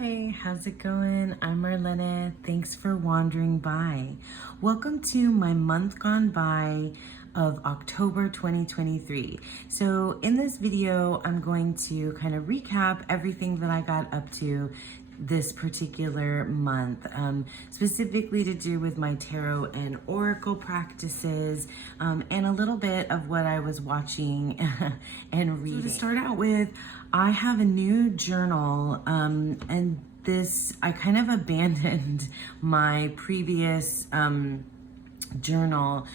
Hi, how's it going? I'm Marlena. Thanks for wandering by. Welcome to my month gone by of October 2023. So in this video, I'm going to kind of recap everything that I got up to this particular month, specifically to do with my tarot and oracle practices, and a little bit of what I was watching and reading. So to start out with, I have a new journal, and this, I kind of abandoned my previous journal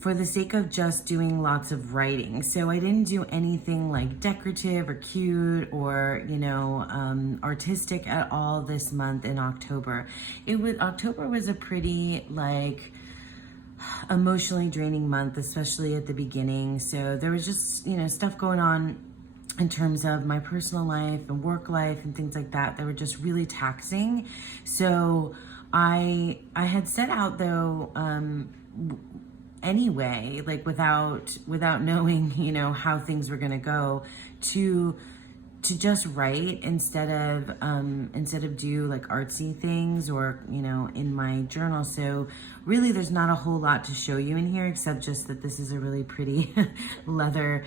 for the sake of just doing lots of writing. So I didn't do anything like decorative or cute or, artistic at all this month in October. October was a pretty emotionally draining month, especially at the beginning. So there was just, stuff going on in terms of my personal life and work life and things like that were just really taxing. So I had set out though, anyway, without knowing, how things were going to go, to just write instead of do like artsy things or, in my journal. So really there's not a whole lot to show you in here, except just that this is a really pretty leather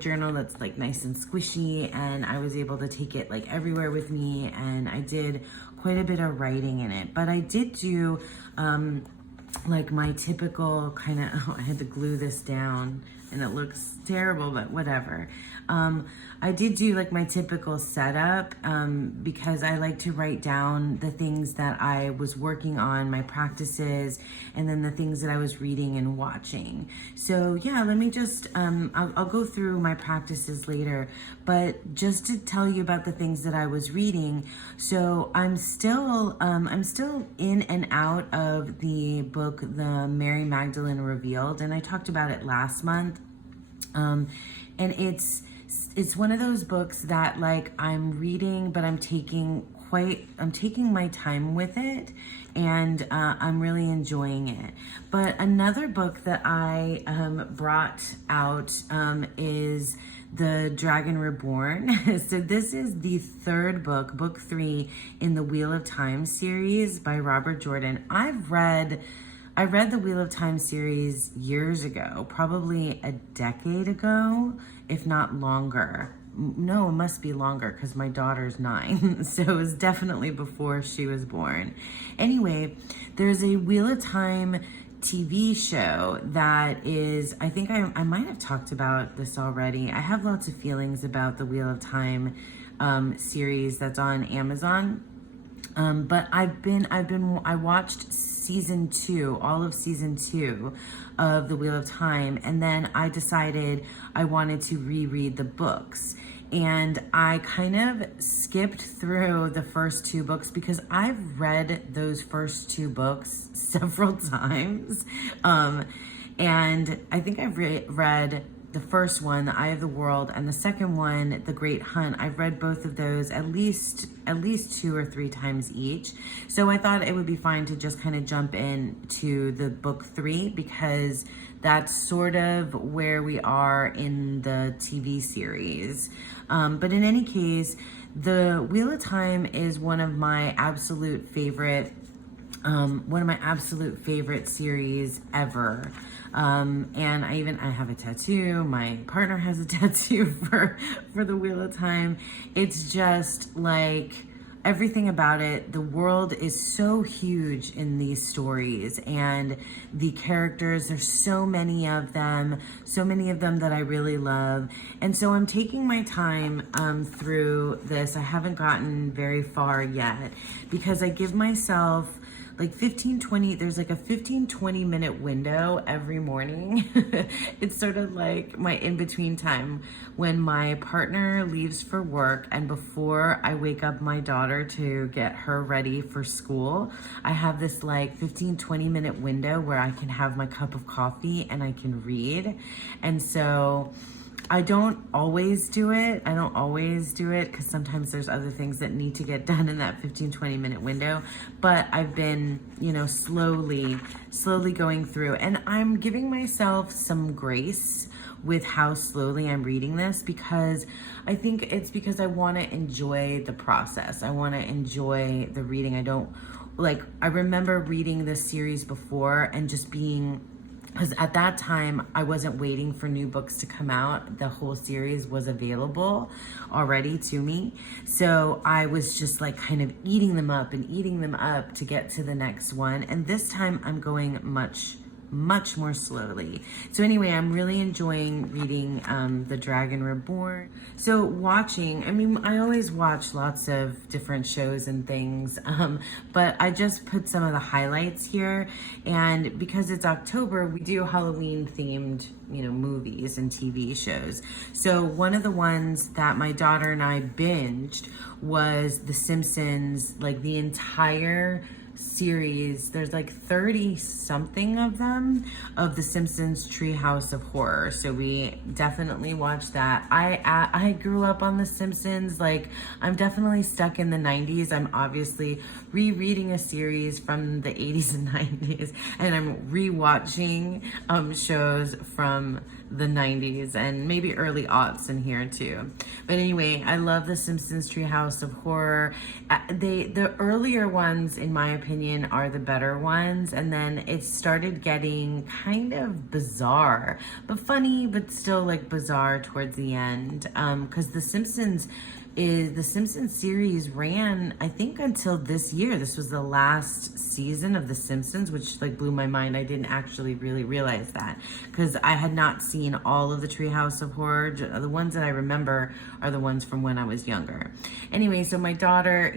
journal that's like nice and squishy, and I was able to take it like everywhere with me, and I did quite a bit of writing in it. But I did do like my typical kind of, I had to glue this down and it looks terrible, but whatever. I did do like my typical setup, because I like to write down the things that I was working on, my practices, and then the things that I was reading and watching. So yeah, let me just, I'll go through my practices later, but just to tell you about the things that I was reading. So I'm still in and out of the book, The Mary Magdalene Revealed, and I talked about it last month. And it's one of those books that like I'm reading, but I'm taking my time with it, and I'm really enjoying it. But another book that I brought out is The Dragon Reborn. So this is the third book 3 in the Wheel of Time series by Robert Jordan. I read the Wheel of Time series years ago, probably a decade ago, if not longer. No, it must be longer because my daughter's 9. So it was definitely before she was born. Anyway, there's a Wheel of Time TV show that is, I think I might have talked about this already. I have lots of feelings about the Wheel of Time series that's on Amazon. But I watched season 2, all of season 2 of The Wheel of Time, and then I decided I wanted to reread the books. And I kind of skipped through the first 2 books because I've read those first 2 books several times. And I think I've read the first one, The Eye of the World, and the second one, The Great Hunt. I've read both of those at least 2 or 3 times each. So I thought it would be fine to just kind of jump into the book 3, because that's sort of where we are in the TV series. But in any case, the Wheel of Time is one of my absolute favorite series ever. And I have a tattoo. My partner has a tattoo for the Wheel of Time. It's just like everything about it. The world is so huge in these stories, and the characters, there's so many of them that I really love. And so I'm taking my time through this. I haven't gotten very far yet because I give myself like 15-20, there's like a 15-20 minute window every morning. It's sort of like my in-between time when my partner leaves for work and before I wake up my daughter to get her ready for school. I have this like 15-20 minute window where I can have my cup of coffee and I can read. And so I don't always do it because sometimes there's other things that need to get done in that 15-20 minute window. But I've been, slowly going through, and I'm giving myself some grace with how slowly I'm reading this, because I think it's because I want to enjoy the process. I want to enjoy the reading. I remember reading this series before and just being, because at that time I wasn't waiting for new books to come out. The whole series was available already to me. So I was just like kind of eating them up to get to the next one. And this time I'm going much more slowly. So anyway, I'm really enjoying reading The Dragon Reborn. So I always watch lots of different shows and things, but I just put some of the highlights here. And because it's October, we do Halloween themed, movies and TV shows. So one of the ones that my daughter and I binged was The Simpsons, like the entire series. There's like 30 something of them, of The Simpsons Treehouse of Horror. So we definitely watched that. I grew up on The Simpsons. Like, I'm definitely stuck in the 90s. I'm obviously rereading a series from the 80s and 90s, and I'm rewatching shows from the 90s and maybe early aughts in here too. But anyway, I love The Simpsons Treehouse of Horror. The earlier ones, in my opinion, are the better ones, and then it started getting kind of bizarre, but funny, but still like bizarre towards the end. Because The Simpsons series ran, I think, until this year. This was the last season of The Simpsons, which like blew my mind. I didn't actually really realize that, because I had not seen all of the Treehouse of Horror. The ones that I remember are the ones from when I was younger. Anyway, so my daughter,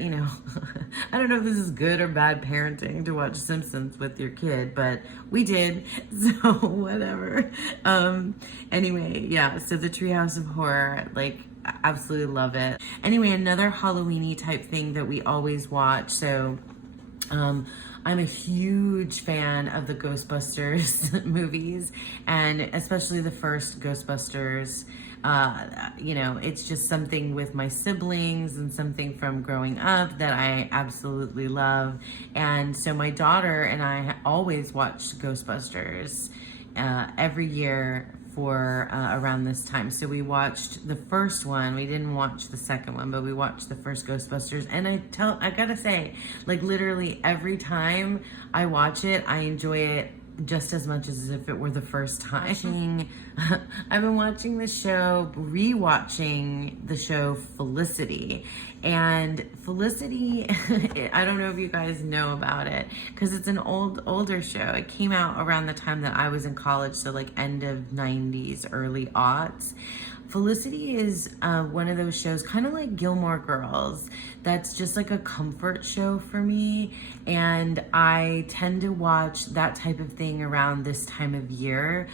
I don't know if this is good or bad parenting to watch Simpsons with your kid, but we did, so whatever. Anyway, yeah, so the Treehouse of Horror, like, absolutely love it. Anyway, another Halloween-y type thing that we always watch. So I'm a huge fan of the Ghostbusters movies, and especially the first Ghostbusters. It's just something with my siblings and something from growing up that I absolutely love. And so my daughter and I always watch Ghostbusters every year for around this time. So we watched the first one. We didn't watch the second one, but we watched the first Ghostbusters. And I gotta say, like, literally every time I watch it, I enjoy it just as much as if it were the first time. I've been watching the show, rewatching the show Felicity. And Felicity, I don't know if you guys know about it, because it's an older show. It came out around the time that I was in college, so like end of 90s, early aughts. Felicity is one of those shows, kind of like Gilmore Girls, that's just like a comfort show for me. And I tend to watch that type of thing around this time of year.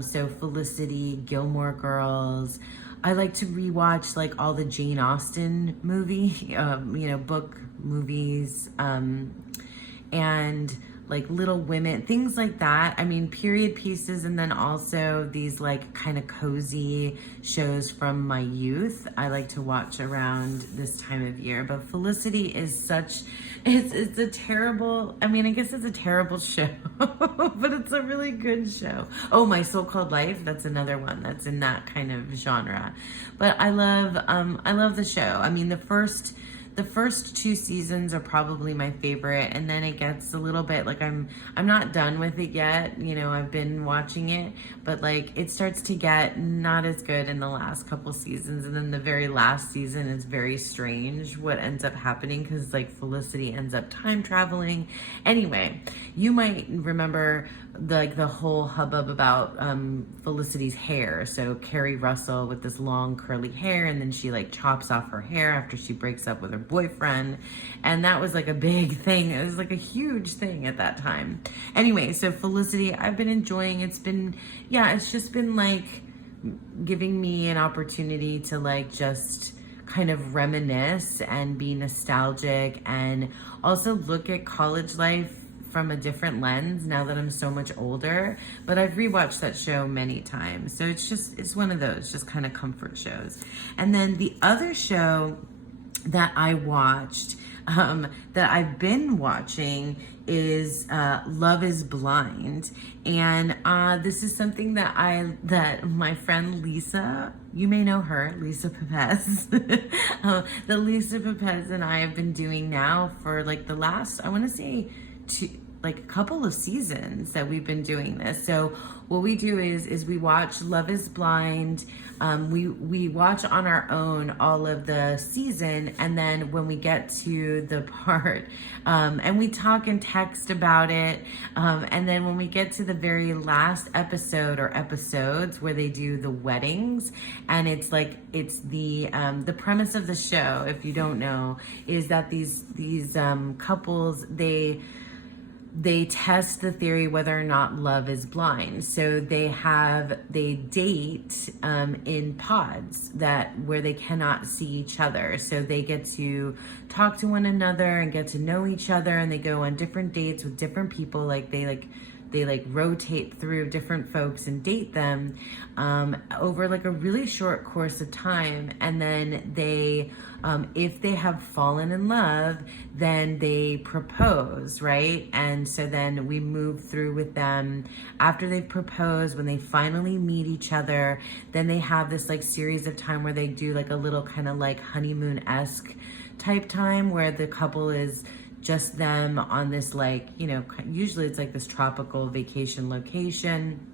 So Felicity, Gilmore Girls. I like to rewatch like all the Jane Austen book movies, and like Little Women, things like that. I mean, period pieces, and then also these like kind of cozy shows from my youth I like to watch around this time of year. But Felicity is it's a terrible, I guess it's a terrible show, but it's a really good show. Oh, My So-Called Life, that's another one that's in that kind of genre. But I love the show. I mean, the first two seasons are probably my favorite, and then it gets a little bit like I'm not done with it yet. I've been watching it, but like it starts to get not as good in the last couple seasons, and then the very last season is very strange what ends up happening, because like Felicity ends up time traveling. Anyway, you might remember the whole hubbub about Felicity's hair. So Carrie Russell with this long curly hair, and then she like chops off her hair after she breaks up with her boyfriend, and that was like a big thing. It was like a huge thing at that time. Anyway, so Felicity, I've been enjoying. It's just been like giving me an opportunity to like just kind of reminisce and be nostalgic, and also look at college life from a different lens now that I'm so much older. But I've rewatched that show many times, so it's one of those just kind of comfort shows. And then the other show that I watched that I've been watching is Love is Blind. And this is something that my friend Lisa, you may know her, Lisa Pepez, that Lisa Pepez and I have been doing now for like the last, I want to say, a couple of seasons that we've been doing this. So what we do is we watch Love is Blind. We watch on our own all of the season, and then when we get to the part, and we talk and text about it, and then when we get to the very last episode or episodes where they do the weddings, and it's the premise of the show, if you don't know, is that these couples, they test the theory whether or not love is blind. So they date in pods where they cannot see each other. So they get to talk to one another and get to know each other, and they go on different dates with different people. They rotate through different folks and date them over like a really short course of time. And then they, if they have fallen in love, then they propose, right? And so then we move through with them after they've proposed. When they finally meet each other, then they have this like series of time where they do like a little kind of like honeymoon-esque type time where the couple is just them on this, like, you know, usually it's like this tropical vacation location.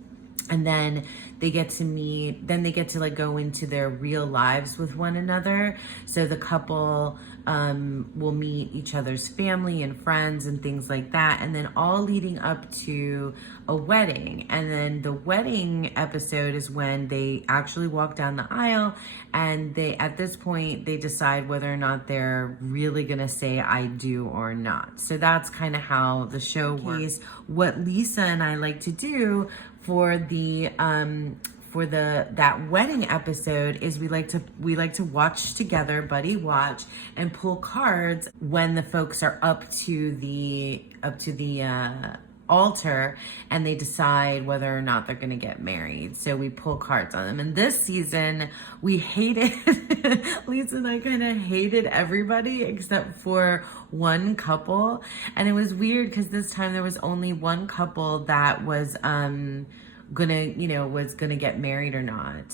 And then they get to meet, then they get to like go into their real lives with one another. So the couple will meet each other's family and friends and things like that. And then all leading up to a wedding. And then the wedding episode is when they actually walk down the aisle, and at this point, they decide whether or not they're really gonna say I do or not. So that's kind of how the show works. What Lisa and I like to do for that wedding episode is we like to watch together, buddy watch, and pull cards when the folks are up to the altar, and they decide whether or not they're going to get married. So we pull cards on them. And this season we hated Lisa and I kind of hated everybody except for one couple. And it was weird because this time there was only one couple that was gonna get married or not.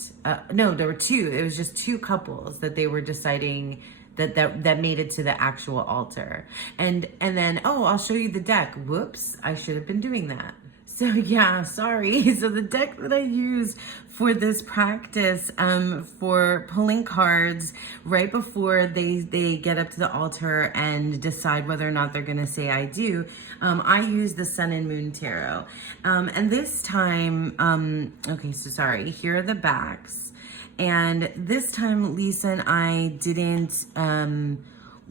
No, there were two. It was just two couples that they were deciding that made it to the actual altar. And then, oh, I'll show you the deck. Whoops, I should have been doing that. So yeah, sorry. So the deck that I use for this practice, for pulling cards right before they get up to the altar and decide whether or not they're gonna say I do, I use the Sun and Moon Tarot. And this time, okay, so sorry, here are the backs. And this time, Lisa and I didn't,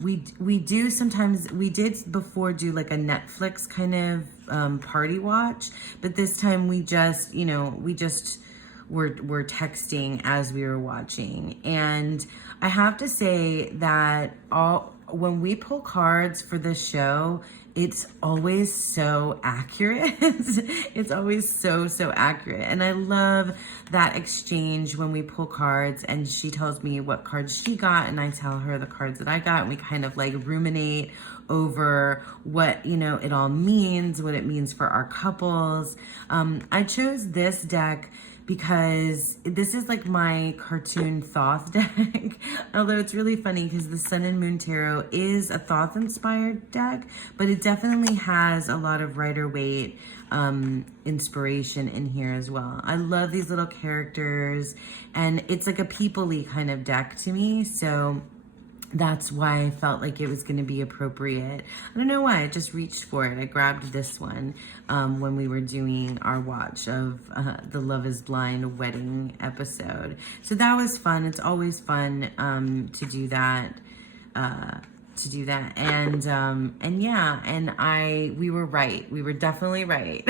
we do sometimes, we did before do like a Netflix kind of party watch, but this time we just were texting as we were watching. And I have to say that when we pull cards for this show, it's always so accurate. It's always so accurate. And I love that exchange when we pull cards and she tells me what cards she got and I tell her the cards that I got, and we kind of like ruminate over what, it all means, what it means for our couples. I chose this deck because this is like my cartoon Thoth deck. Although it's really funny because the Sun and Moon Tarot is a Thoth-inspired deck, but it definitely has a lot of Rider-Waite inspiration in here as well. I love these little characters, and it's like a people-y kind of deck to me, so that's why I felt like it was going to be appropriate. I don't know why, I just reached for it. I grabbed this one when we were doing our watch of the Love is Blind wedding episode. So that was fun. It's always fun to do that. And yeah, and we were right. We were definitely right.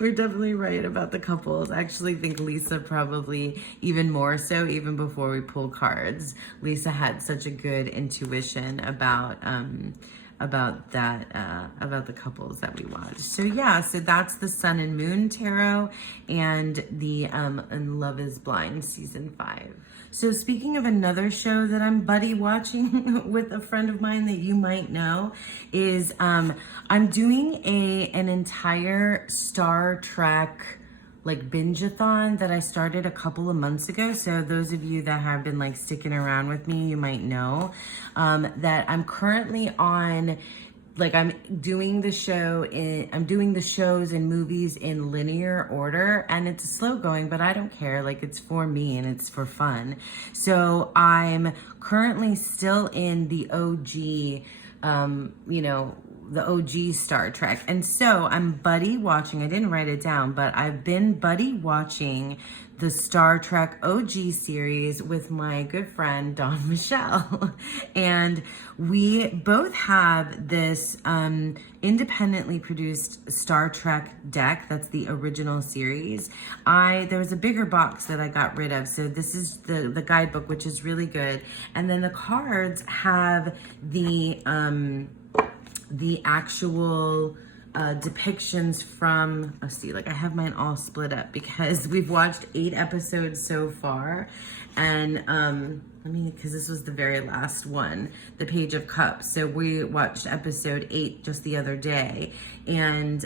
We were definitely right about the couples. I actually think Lisa probably even more so, even before we pulled cards. Lisa had such a good intuition about the couples that we watched. So yeah, so that's the Sun and Moon Tarot and the and Love is Blind season 5. So speaking of another show that I'm buddy watching with a friend of mine that you might know is I'm doing an entire Star Trek like binge-a-thon that I started a couple of months ago. So those of you that have been like sticking around with me, you might know that I'm currently on, like I'm doing the shows and movies in linear order, and it's slow going, but I don't care. Like, it's for me and it's for fun. So I'm currently still in the OG, the OG Star Trek. And so I'm buddy watching, I didn't write it down, but I've been buddy watching the Star Trek OG series with my good friend, Don Michelle. And we both have this independently produced Star Trek deck. That's the original series. There was a bigger box that I got rid of. So this is the guidebook, which is really good. And then the cards have the actual depictions from, let's see, like I have mine all split up because we've watched 8 episodes so far. And because this was the very last one, the Page of Cups. So we watched episode 8 just the other day. And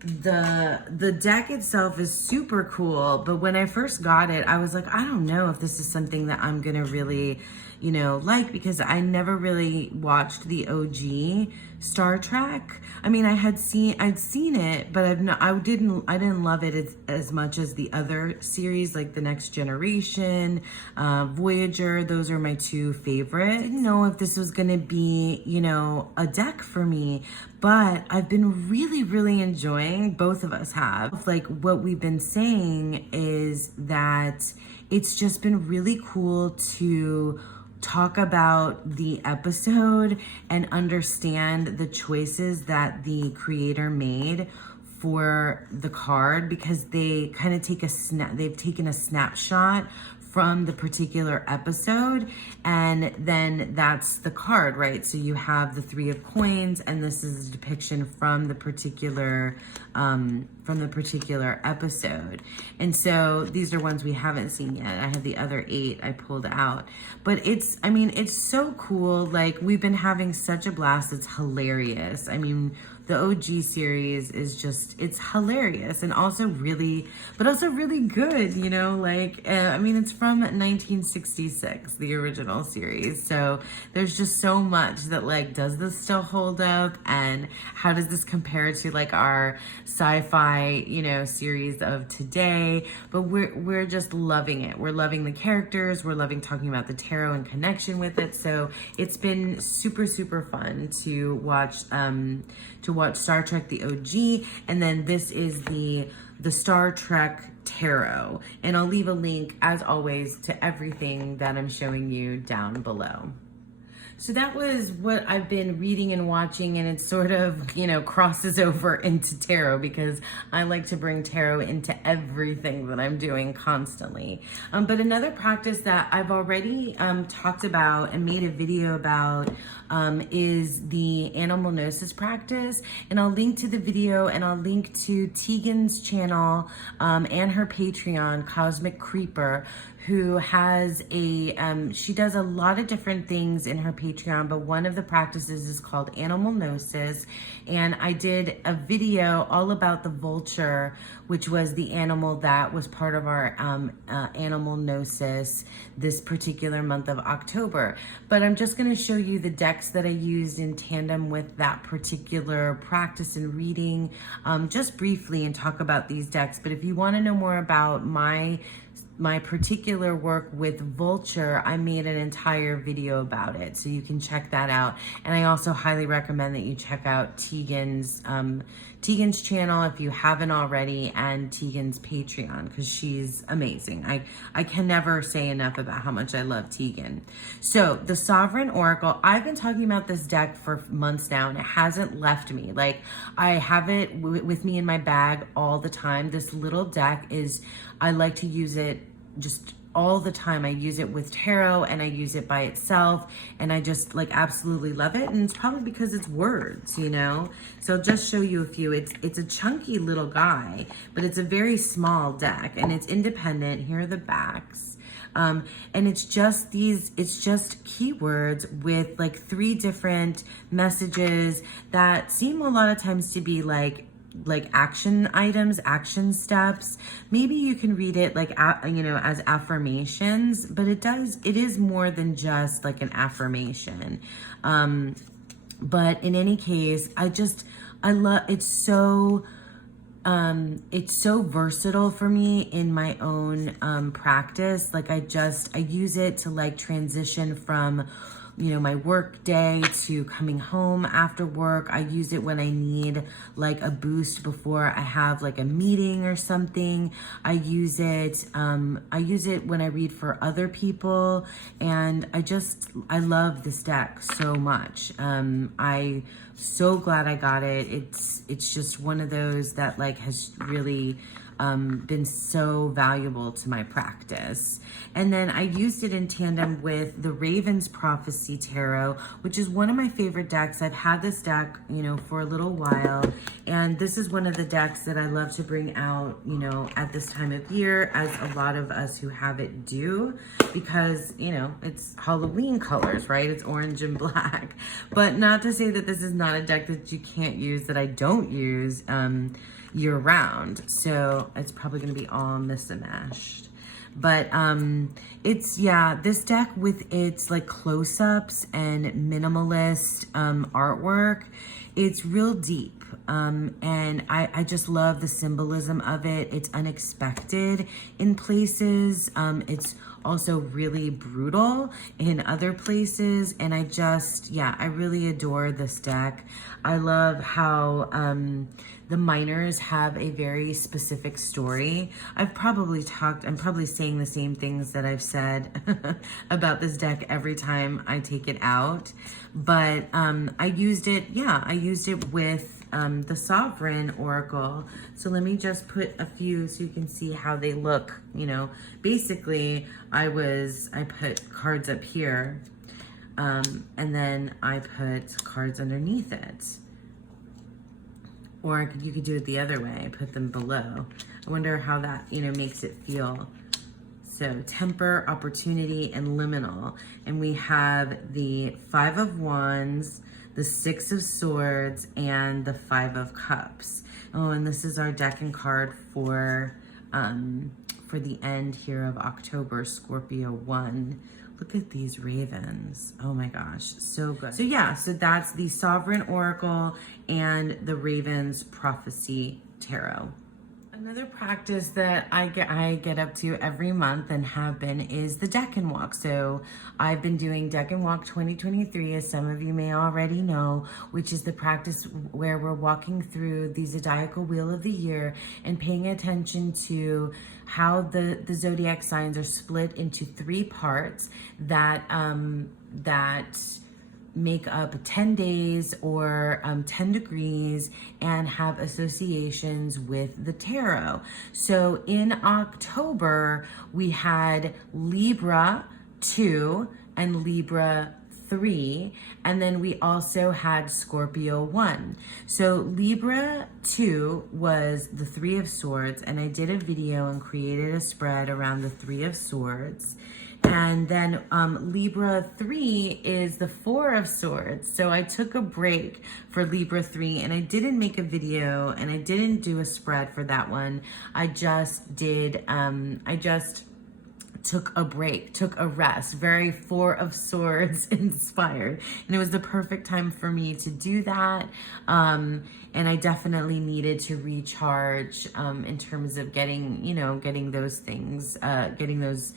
the deck itself is super cool, but when I first got it, I was like, I don't know if this is something that I'm gonna really, like, because I never really watched the OG Star Trek. I mean, I'd seen it, but I didn't love it as much as the other series, like The Next Generation, Voyager. Those are my 2 favorite. I didn't know if this was gonna be, a deck for me, but I've been really, really enjoying, both of us have. Like, what we've been saying is that it's just been really cool to talk about the episode and understand the choices that the creator made for the card, because they kind of they've taken a snapshot from the particular episode, and then that's the card, right? So you have the 3 of coins, and this is a depiction from the particular episode. And so these are ones we haven't seen yet. I have the other 8 I pulled out, but it's so cool. Like, we've been having such a blast. It's hilarious. I mean, the OG series is just, it's hilarious and also really good, it's from 1966, the original series. So there's just so much that, like, does this still hold up? And how does this compare to like our sci-fi, series of today? But we're just loving it. We're loving the characters. We're loving talking about the tarot and connection with it. So it's been super, super fun to watch Star Trek the OG, and then this is the Star Trek Tarot. And I'll leave a link, as always, to everything that I'm showing you down below. So that was what I've been reading and watching, and it sort of, crosses over into tarot, because I like to bring tarot into everything that I'm doing constantly. But another practice that I've already talked about and made a video about is the animal gnosis practice. And I'll link to the video, and I'll link to Tegan's channel and her Patreon, Cosmic Creeper, who has she does a lot of different things in her Patreon, but one of the practices is called animal gnosis. And I did a video all about the vulture, which was the animal that was part of our animal gnosis this particular month of October. But I'm just gonna show you the decks that I used in tandem with that particular practice and reading, just briefly, and talk about these decks. But if you wanna know more about my particular work with vulture, I made an entire video about it, so you can check that out. And I also highly recommend that you check out Tegan's channel if you haven't already, and Tegan's Patreon, because she's amazing. I can never say enough about how much I love Tegan. So the Sovereign Oracle, I've been talking about this deck for months now, and it hasn't left me. Like, I have it with me in my bag all the time. This little deck I like to use it just all the time. I use it with tarot, and I use it by itself, and I just absolutely love it. And it's probably because it's words, So I'll just show you a few. It's a chunky little guy, but it's a very small deck, and it's independent. Here are the backs. And it's just keywords with like 3 different messages that seem a lot of times to be like action items, action steps. Maybe you can read it like, as affirmations, but it is more than just like an affirmation. But in any case, I love, it's so versatile for me in my own practice. Like I use it to like transition from, my work day to coming home after work. I use it when I need like a boost before I have like a meeting or something. I use it when I read for other people, and I love this deck so much. I so glad I got it. It's just one of those that like has really been so valuable to my practice. And then I used it in tandem with the Raven's Prophecy Tarot, which is one of my favorite decks. I've had this deck, for a little while, and this is one of the decks that I love to bring out, at this time of year, as a lot of us who have it do, because, it's Halloween colors, right? It's orange and black. But not to say that this is not a deck that you can't use, that I don't use year round. So it's probably going to be all mismatched. But this deck with its like close-ups and minimalist artwork, it's real deep. And I just love the symbolism of it. It's unexpected in places. It's also really brutal in other places. And I really adore this deck. I love how the minors have a very specific story. I'm probably saying the same things that I've said about this deck every time I take it out. But I used it with the Sovereign Oracle. So let me just put a few so you can see how they look. Basically I put cards up here, and then I put cards underneath it. Or you could do it the other way, put them below. I wonder how that, makes it feel. So Temper, Opportunity, and Liminal. And we have the 5 of Wands, the 6 of Swords, and the 5 of Cups. Oh, and this is our deck and card for the end here of October, Scorpio 1. Look at these ravens. Oh my gosh, so good. So that's the Sovereign Oracle and the Raven's Prophecy Tarot. Another practice that I get up to every month and have been is the Deck and Walk. So I've been doing Deck and Walk 2023, as some of you may already know, which is the practice where we're walking through the zodiacal wheel of the year and paying attention to how the zodiac signs are split into 3 parts that make up 10 days or 10 degrees and have associations with the tarot. So in October, we had Libra 2 and Libra 3, and then we also had Scorpio 1. So Libra 2 was the 3 of Swords, and I did a video and created a spread around the 3 of Swords. And then Libra 3 is the 4 of Swords. So I took a break for Libra 3, and I didn't make a video, and I didn't do a spread for that one. I just did, took a break, took a rest, very 4 of Swords inspired. And it was the perfect time for me to do that. And I definitely needed to recharge in terms of getting those things, getting the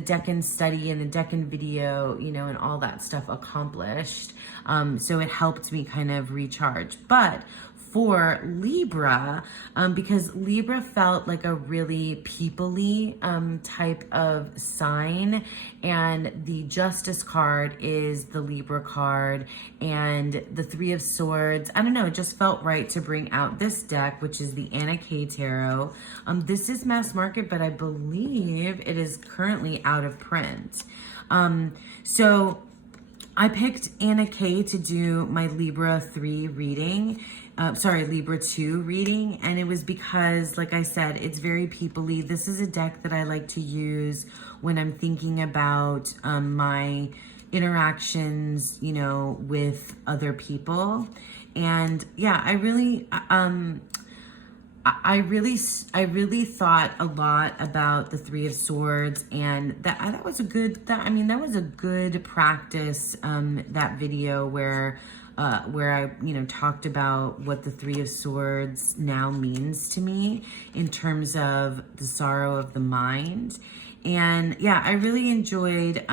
Decan study and the Decan video, and all that stuff accomplished. So it helped me kind of recharge. But for Libra, because Libra felt like a really people-y type of sign, and the Justice card is the Libra card, and the 3 of Swords, I don't know, it just felt right to bring out this deck, which is the Anna K Tarot. This is mass market, but I believe it is currently out of print. So I picked Anna Kay to do my Libra 3 reading, Libra 2 reading, and it was because, like I said, it's very people-y. This is a deck that I like to use when I'm thinking about my interactions, you know, with other people. And yeah, I really thought a lot about the Three of Swords, and that was a good, that was a good practice, that video where I, you know, talked about what the Three of Swords now means to me in terms of the sorrow of the mind. And yeah, I really enjoyed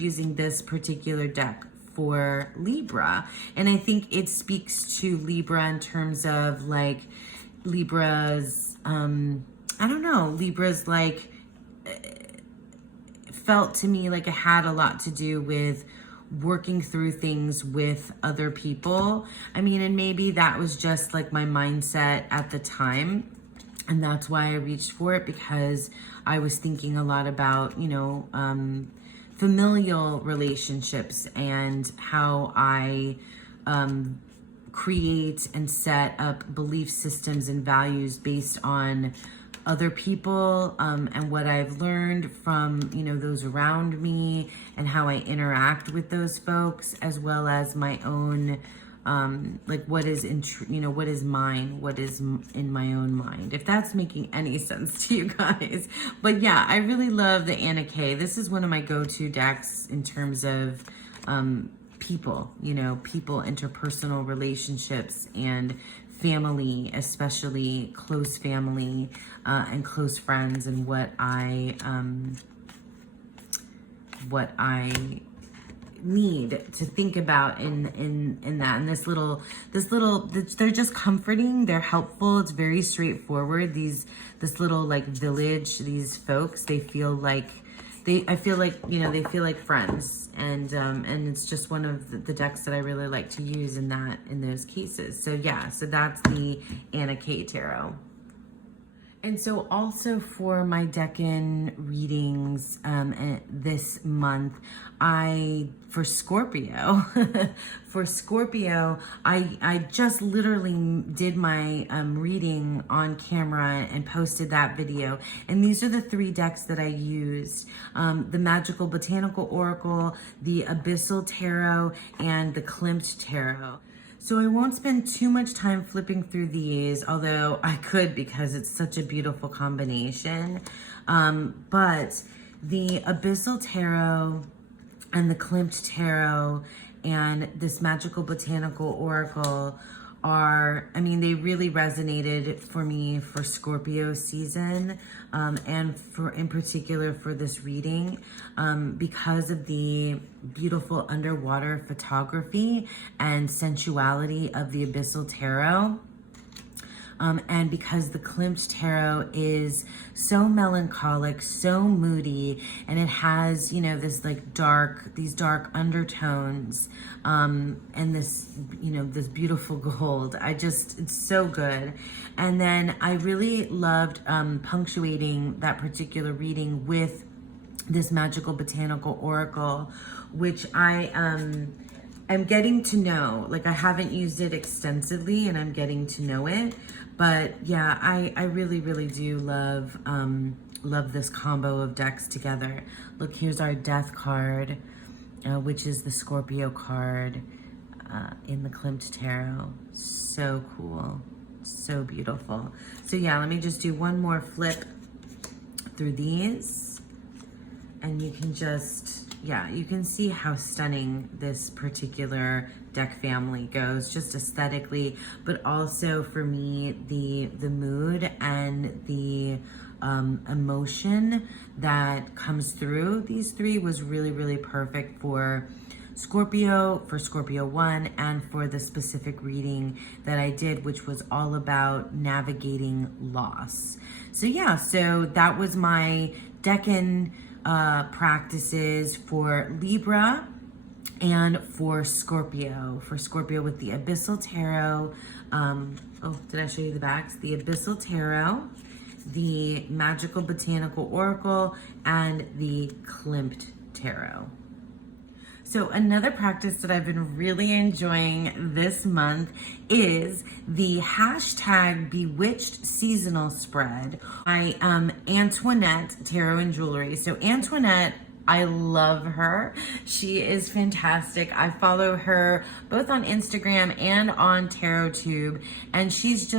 using this particular deck for Libra. And I think it speaks to Libra in terms of like Libra's, I don't know, Libra's like felt to me like it had a lot to do with working through things with other people. I mean, and maybe that was just like my mindset at the time. And that's why I reached for it, because I was thinking a lot about, you know, familial relationships and how I create and set up belief systems and values based on other people, and what I've learned from, you know, those around me and how I interact with those folks, as well as my own like what is what is mine, what is in my own mind, if that's making any sense to you guys. But yeah, I really love the Anna Kay. This is one of my go-to decks in terms of people, you know, people, interpersonal relationships, and family, especially close family and close friends, and what I need to think about in that. And this little they're just comforting, they're helpful, it's very straightforward. This little like village, these folks, I feel like, you know, they feel like friends, and it's just one of the decks that I really like to use in those cases. So yeah, so that's the Anna Kay Tarot. And so also for my Decan readings this month, for Scorpio, I just literally did my reading on camera and posted that video. And these are the 3 decks that I used: the Magical Botanical Oracle, the Abyssal Tarot, and the Klimt Tarot. So I won't spend too much time flipping through these, although I could, because it's such a beautiful combination. But the Abyssal Tarot and the Klimt Tarot and this Magical Botanical Oracle they really resonated for me for Scorpio season, and in particular for this reading, because of the beautiful underwater photography and sensuality of the Abyssal Tarot. And because the Klimt Tarot is so melancholic, so moody, and it has, you know, these dark undertones, and this, you know, this beautiful gold. It's so good. And then I really loved punctuating that particular reading with this Magical Botanical Oracle, which I am getting to know. Like, I haven't used it extensively, and I'm getting to know it. But yeah, I really, really do love this combo of decks together. Look, here's our Death card, which is the Scorpio card in the Klimt Tarot. So cool, so beautiful. So yeah, let me just do one more flip through these, and you can just, yeah, you can see how stunning this particular deck family goes, just aesthetically, but also for me, the mood and the emotion that comes through these 3 was really, really perfect for Scorpio 1, and for the specific reading that I did, which was all about navigating loss. So yeah, so that was my Decan practices for Libra and for Scorpio. For Scorpio with the Abyssal Tarot. Did I show you the backs? The Abyssal Tarot, the Magical Botanical Oracle, and the Klimt Tarot. So another practice that I've been really enjoying this month is the hashtag Bewitched seasonal spread by Antoinette Tarot and Jewelry. So Antoinette, I love her. She is fantastic. I follow her both on Instagram and on TarotTube, and she's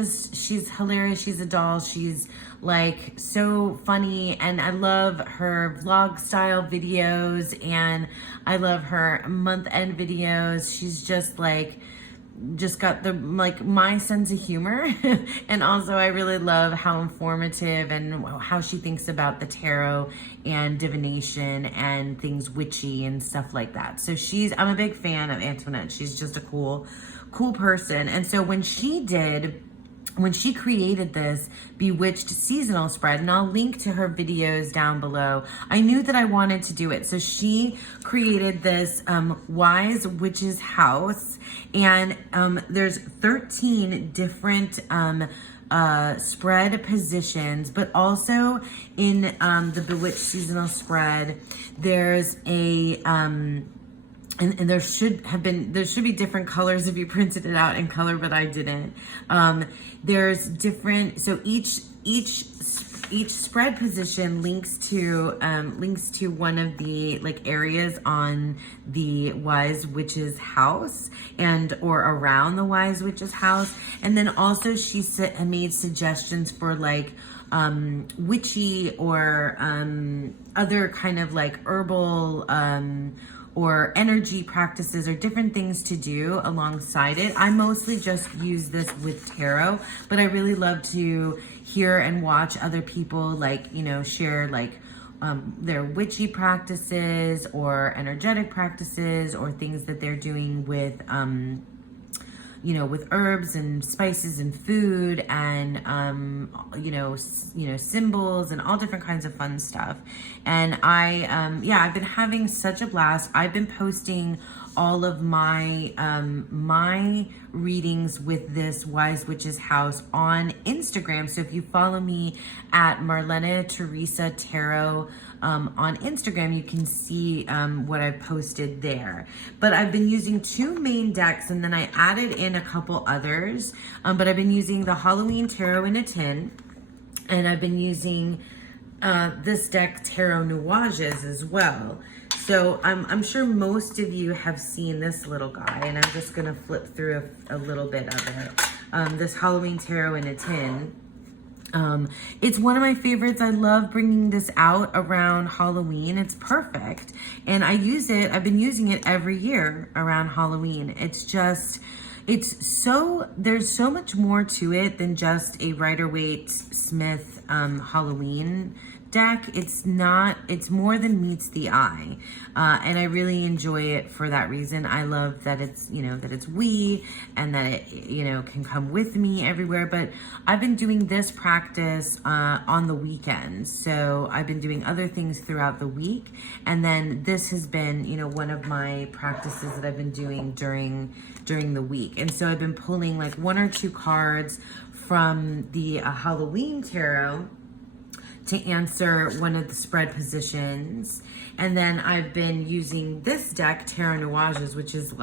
hilarious. She's a doll. She's like so funny, and I love her vlog style videos, and I love her month end videos. She's just got the my sense of humor and also I really love how informative and how she thinks about the tarot and divination and things witchy and stuff like that. So I'm a big fan of Antoinette. She's just a cool person. And so when she created this Bewitched seasonal spread, and I'll link to her videos down below, I knew that I wanted to do it. So she created this Wise Witch's House, and there's 13 different spread positions, but also in the Bewitched seasonal spread, there's a and there should be different colors if you printed it out in color, but I didn't. There's different, so each spread position links to one of the areas on the Wise Witch's house or around the Wise Witch's house. And then also she made suggestions for witchy or other kind of herbal or energy practices or different things to do alongside it. I mostly just use this with tarot, but I really love to hear and watch other people share their witchy practices or energetic practices or things that they're doing with with herbs and spices and food and symbols and all different kinds of fun stuff. And I've been having such a blast. I've been posting all of my my readings with this Wise Witch's House on Instagram. So if you follow me at Marlena Teresa Tarot on Instagram, you can see what I've posted there. But I've been using 2 main decks, and then I added in a couple others. But I've been using the Halloween Tarot in a Tin, and I've been using this deck, Tarot Nuages, as well. So I'm sure most of you have seen this little guy, and I'm just gonna flip through a little bit of it. This Halloween Tarot in a Tin. It's one of my favorites. I love bringing this out around Halloween. It's perfect. And I've been using it every year around Halloween. There's so much more to it than just a Rider-Waite-Smith Halloween deck. It's more than meets the eye. And I really enjoy it for that reason. I love that it's we, and that it, can come with me everywhere. But I've been doing this practice on the weekends. So I've been doing other things throughout the week. And then this has been, one of my practices that I've been doing during the week. And so I've been pulling 1 or 2 cards from the Halloween Tarot to answer one of the spread positions. And then I've been using this deck, Tarot Nuages, which is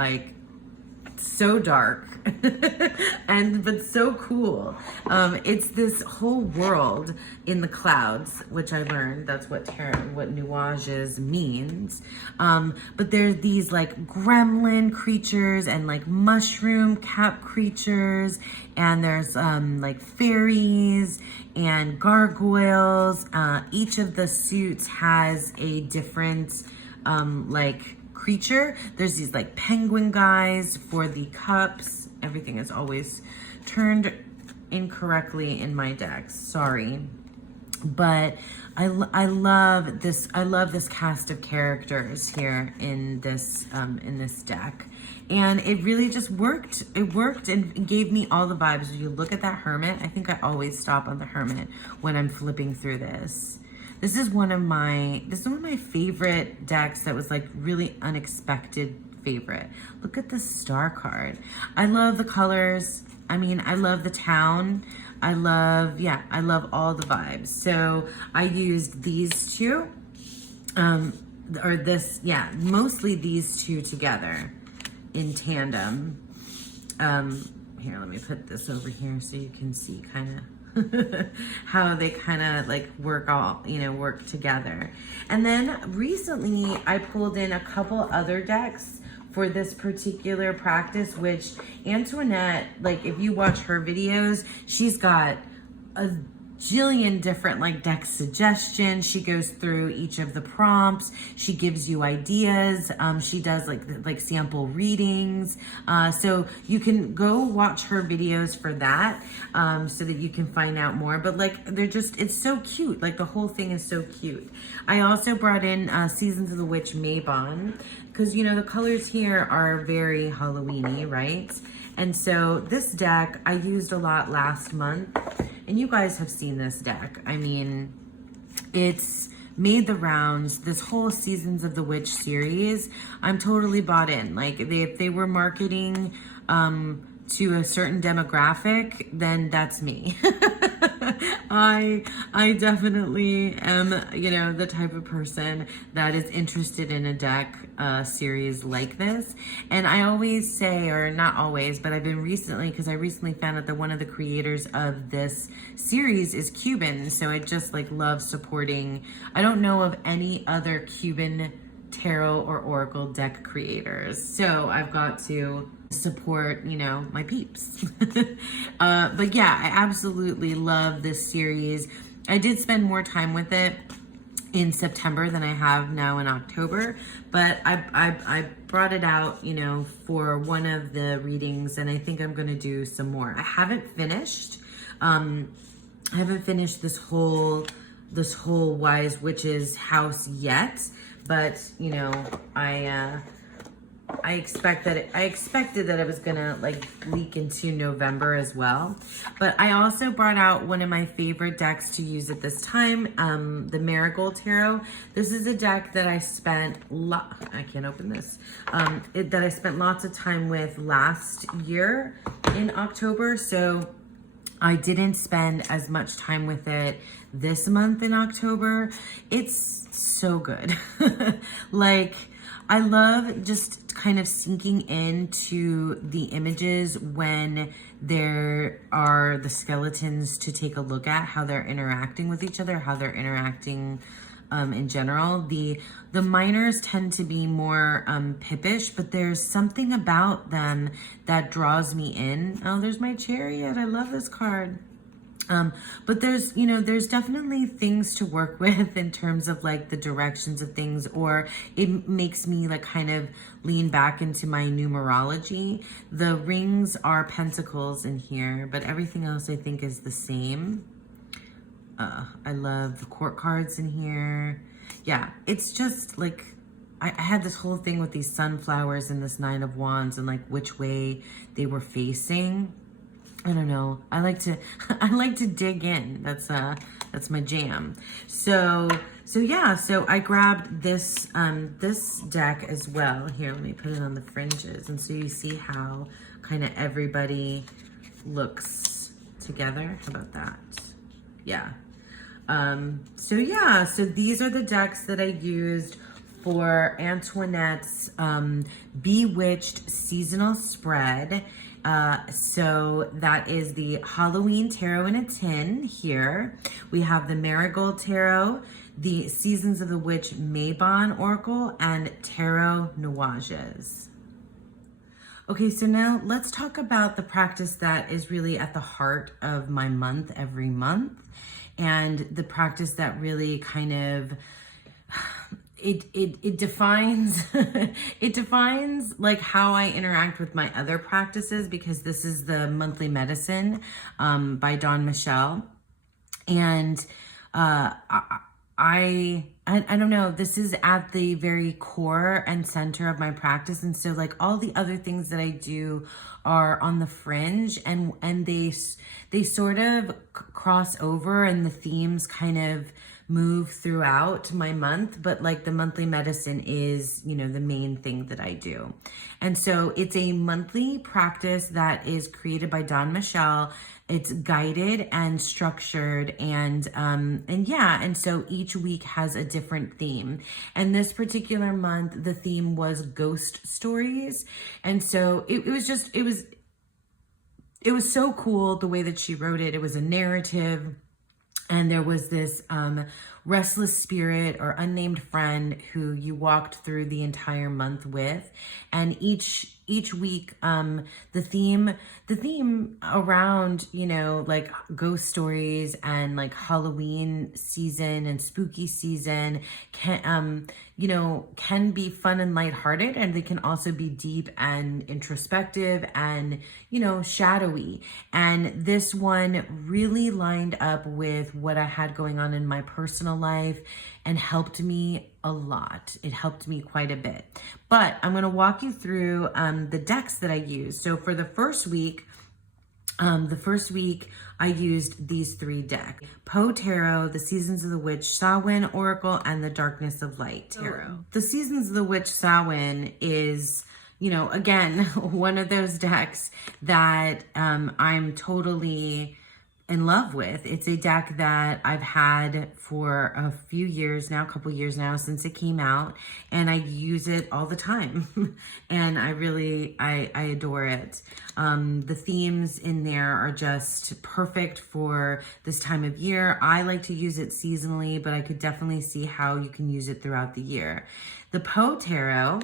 so dark but so cool. It's this whole world in the clouds, which I learned that's what nuages means. But there's these gremlin creatures and mushroom cap creatures, and there's fairies and gargoyles. Each of the suits has a different creature. There's these penguin guys for the cups. Everything is always turned incorrectly in my decks. Sorry. But I love this cast of characters here in this deck. And it really just worked. It worked and gave me all the vibes. If you look at that Hermit, I think I always stop on the Hermit when I'm flipping through this. This is one of my favorite decks that was really unexpected favorite. Look at the Star card. I love the colors. I love the town. I love all the vibes. So I used these 2 or this, yeah, mostly these two together in tandem. Here, let me put this over here so you can see kind of how they kind of like work together. And then recently I pulled in a couple other decks for this particular practice, which Antoinette, like if you watch her videos, she's got a jillion different like deck suggestions. She goes through each of the prompts. She gives you ideas. She does like sample readings. So you can go watch her videos for that, so that you can find out more. But like it's so cute. Like the whole thing is so cute. I also brought in Seasons of the Witch Mabon, because you know the colors here are very Halloweeny, right? And so this deck I used a lot last month. And you guys have seen this deck. I mean, it's made the rounds. This whole Seasons of the Witch series, I'm totally bought in. Like, if they were marketing to a certain demographic, then that's me. I definitely am, you know, the type of person that is interested in a deck series like this. And I always say, or not always, but I've been recently, because I recently found out that one of the creators of this series is Cuban. So I just like love supporting. I don't know of any other Cuban tarot or oracle deck creators. So I've got to support, you know, my peeps. But yeah, I absolutely love this series. I did spend more time with it in September than I have now in October, but I brought it out, you know, for one of the readings, and I think I'm going to do some more. I haven't finished this whole Wise Witches house yet, but you know, I expected that it was gonna like leak into November as well. But I also brought out one of my favorite decks to use at this time, the Marigold Tarot. This is a deck that I spent I can't open this. That I spent lots of time with last year in October. So I didn't spend as much time with it this month in October. It's so good. Like, I love just kind of sinking into the images when there are the skeletons to take a look at, how they're interacting with each other, how they're interacting in general. The minors tend to be more pippish, but there's something about them that draws me in. Oh, there's my Chariot. I love this card. But there's, you know, there's definitely things to work with in terms of like the directions of things, or it makes me like kind of lean back into my numerology. The rings are pentacles in here, but everything else I think is the same. I love the court cards in here. Yeah, it's just like, I had this whole thing with these sunflowers and this Nine of Wands and like which way they were facing. I don't know. I like to dig in. That's my jam. So yeah. So I grabbed this this deck as well. Here, let me put it on the fringes, and so you see how kind of everybody looks together. How about that? Yeah. So yeah. So these are the decks that I used for Antoinette's Bewitched seasonal spread. So that is the Halloween Tarot in a tin here. We have the Marigold Tarot, the Seasons of the Witch Mabon Oracle, and Tarot Nuages. Okay, so now let's talk about the practice that is really at the heart of my month every month, and the practice that really kind of it defines it defines like how I interact with my other practices, because this is the Monthly Medicine by Dawn Michelle. And I don't know, this is at the very core and center of my practice. And so like all the other things that I do are on the fringe, and they sort of cross over, and the themes kind of move throughout my month, but like the monthly medicine is, you know, the main thing that I do. And so it's a monthly practice that is created by Don Michelle. It's guided and structured, and yeah, and so each week has a different theme. And this particular month, the theme was ghost stories. And so it was so cool the way that she wrote it. It was a narrative, and there was this restless spirit or unnamed friend who you walked through the entire month with. And each week, the theme around, you know, like ghost stories and like Halloween season and spooky season can be fun and lighthearted, and they can also be deep and introspective and, you know, shadowy. And this one really lined up with what I had going on in my personal life and helped me a lot. It helped me quite a bit. But I'm going to walk you through the decks that I used. So for the first week I used these 3 decks: Poe Tarot, the Seasons of the Witch Samhain Oracle, and the Darkness of Light Tarot. The Seasons of the Witch Samhain is, you know, again, one of those decks that I'm totally in love with. It's a deck that I've had for a few years now, a couple years now since it came out, and I use it all the time. And I adore it. The themes in there are just perfect for this time of year. I like to use it seasonally, but I could definitely see how you can use it throughout the year. The Poe Tarot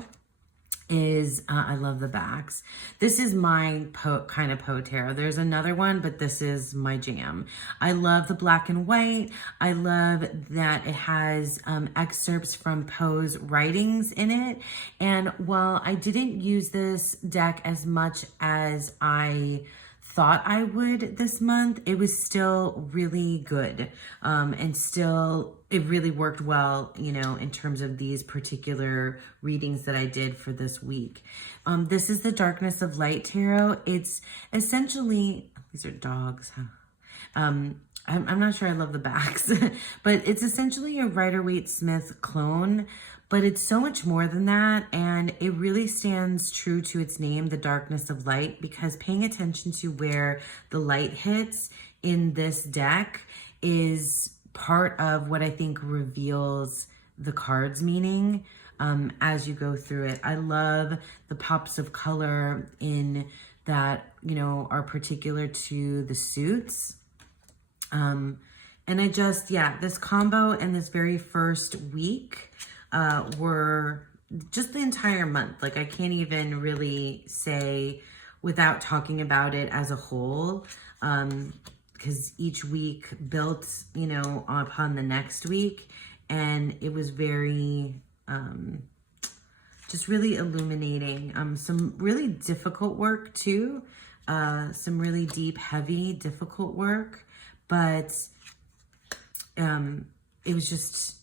is, I love the backs. This is my kind of Poe Tarot. There's another one, but this is my jam. I love the black and white. I love that it has excerpts from Poe's writings in it. And while I didn't use this deck as much as I thought I would this month, it was still really good. And still, it really worked well, you know, in terms of these particular readings that I did for this week. This is the Darkness of Light Tarot. It's essentially, these are dogs, huh? I'm not sure I love the backs, but it's essentially a Rider-Waite-Smith clone, but it's so much more than that, and it really stands true to its name, the Darkness of Light, because paying attention to where the light hits in this deck is part of what I think reveals the card's meaning as you go through it. I love the pops of color in that, you know, are particular to the suits. And I just, yeah, this combo and this very first week were just the entire month. Like, I can't even really say without talking about it as a whole, because each week built, you know, upon the next week. And it was very, just really illuminating. Some really difficult work too. Some really deep, heavy, difficult work. But it was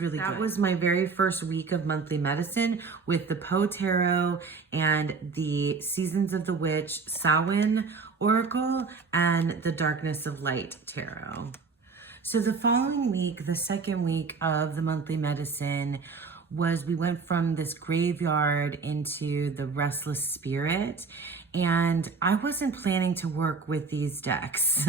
really good. That was my very first week of monthly medicine with the Poe Tarot and the Seasons of the Witch Samhain Oracle and the Darkness of Light Tarot. So the following week, the second week of the monthly medicine, we went from this graveyard into the restless spirit, and I wasn't planning to work with these decks.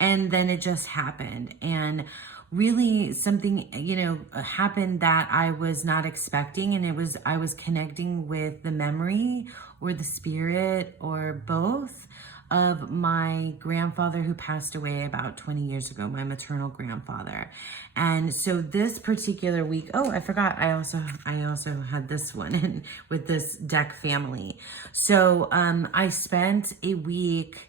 And then it just happened, and really something, you know, happened that I was not expecting, and I was connecting with the memory or the spirit or both of my grandfather who passed away about 20 years ago, my maternal grandfather. And so this particular week, oh, I forgot, I also had this one in with this deck family. So I spent a week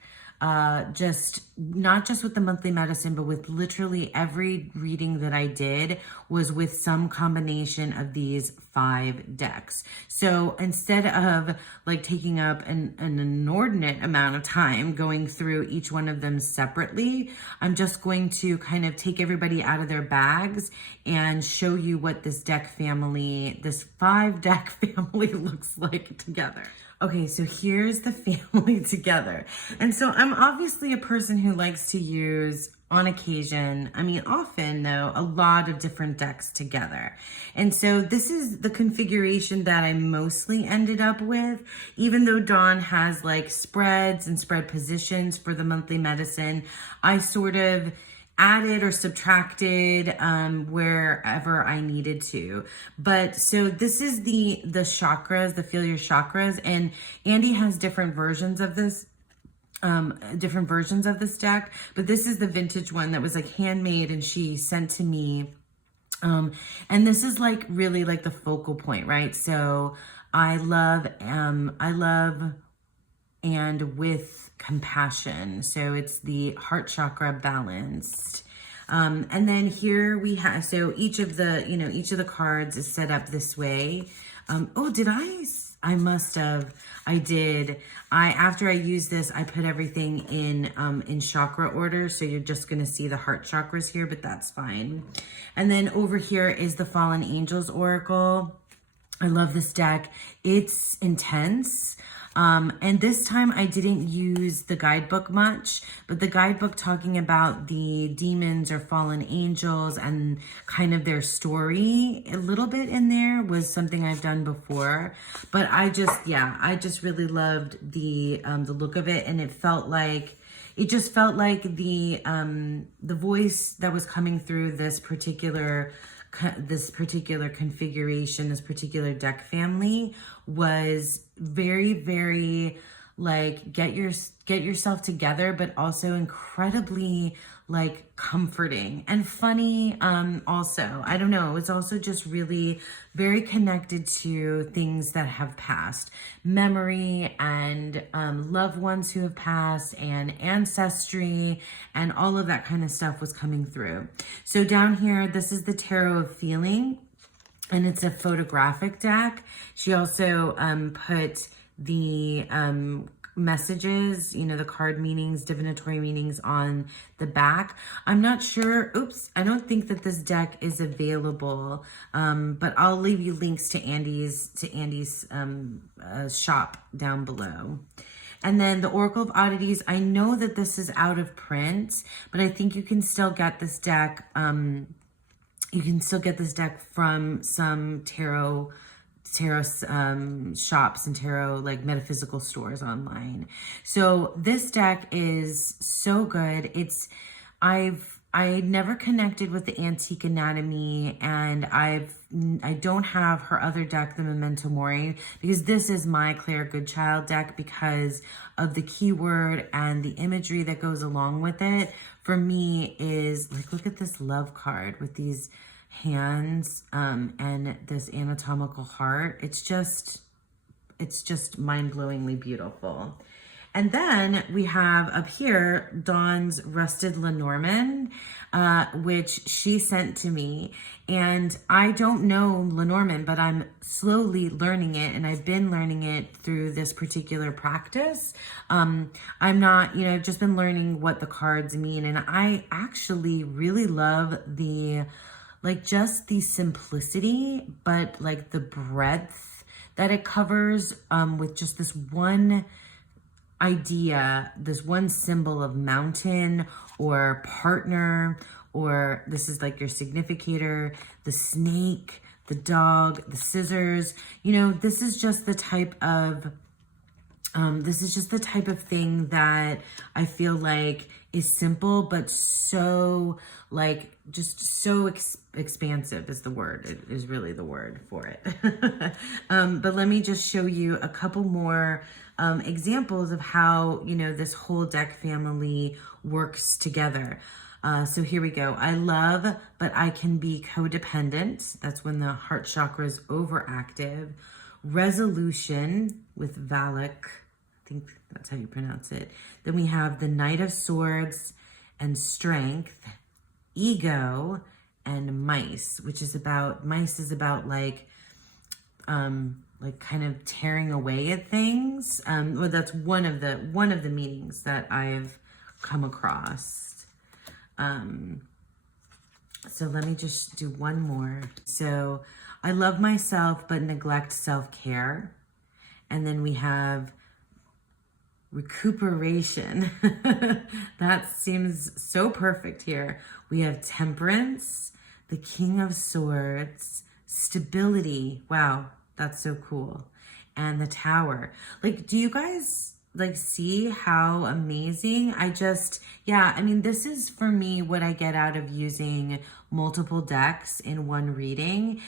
just not just with the monthly medicine, but with literally every reading that I did was with some combination of these 5 decks. So instead of like taking up an inordinate amount of time going through each one of them separately, I'm just going to kind of take everybody out of their bags and show you what this 5 deck family looks like together. Okay, so here's the family together. And so I'm obviously a person who likes to use on occasion, I mean, often though, a lot of different decks together. And so this is the configuration that I mostly ended up with, even though Dawn has like spreads and spread positions for the monthly medicine. I sort of added or subtracted wherever I needed to. But so this is the chakras, the Feel Your Chakras, and Andy has different versions of this deck, but this is the vintage one that was like handmade and she sent to me. And this is like really like the focal point, right? So I love and with compassion. So it's the heart chakra balanced. And then here we have, so each of the cards is set up this way. Oh, did I must have. I did. After I used this, I put everything in chakra order. So you're just going to see the heart chakras here, but that's fine. And then over here is the Fallen Angels Oracle. I love this deck. It's intense. And this time I didn't use the guidebook much, but the guidebook talking about the demons or fallen angels and kind of their story a little bit in there was something I've done before. But I just really loved the look of it, and it just felt like the voice that was coming through this particular configuration, this particular deck family was very, very like get yourself together, but also incredibly like comforting and funny. Also, I don't know, it's also just really very connected to things that have passed, memory and loved ones who have passed and ancestry and all of that kind of stuff was coming through. So down here, this is the Tarot of Feeling, and it's a photographic deck. She also put the messages, the card meanings, divinatory meanings on the back. I'm not sure. Oops, I don't think that this deck is available, but I'll leave you links to Andy's shop down below. And then the Oracle of Oddities. I know that this is out of print, but I think you can still get this deck. You can still get this deck from some tarot shops and tarot like metaphysical stores online. So this deck is so good. I never connected with the Antique Anatomy, and I don't have her other deck, the Memento Mori, because this is my Claire Goodchild deck because of the keyword and the imagery that goes along with it. For me is like, look at this love card with these hands and this anatomical heart. It's just mind-blowingly beautiful. And then we have up here Dawn's Rusted Lenormand, which she sent to me. And I don't know Lenormand, but I'm slowly learning it, and I've been learning it through this particular practice. I'm not, I've just been learning what the cards mean, and I actually really love just the simplicity, but like the breadth that it covers with just this one idea, this one symbol of mountain or partner, or this is like your significator, the snake, the dog, the scissors. This is just the type of thing that I feel like is simple, but so like just so expansive is the word. It is really the word for it. But let me just show you a couple more examples of how, this whole deck family works together. So here we go. I love, but I can be codependent. That's when the heart chakra is overactive. Resolution with Valak. I think that's how you pronounce it. Then we have the Knight of Swords and Strength, Ego, and Mice, which is about, mice is about like kind of tearing away at things. Well, that's one of the meanings that I've come across. So let me just do one more. So I love myself, but neglect self-care. And then we have recuperation. That seems so perfect here. We have temperance, the King of Swords, stability. Wow, that's so cool. And the Tower. Like, do you guys like see how amazing? Yeah, I mean, this is for me what I get out of using multiple decks in one reading,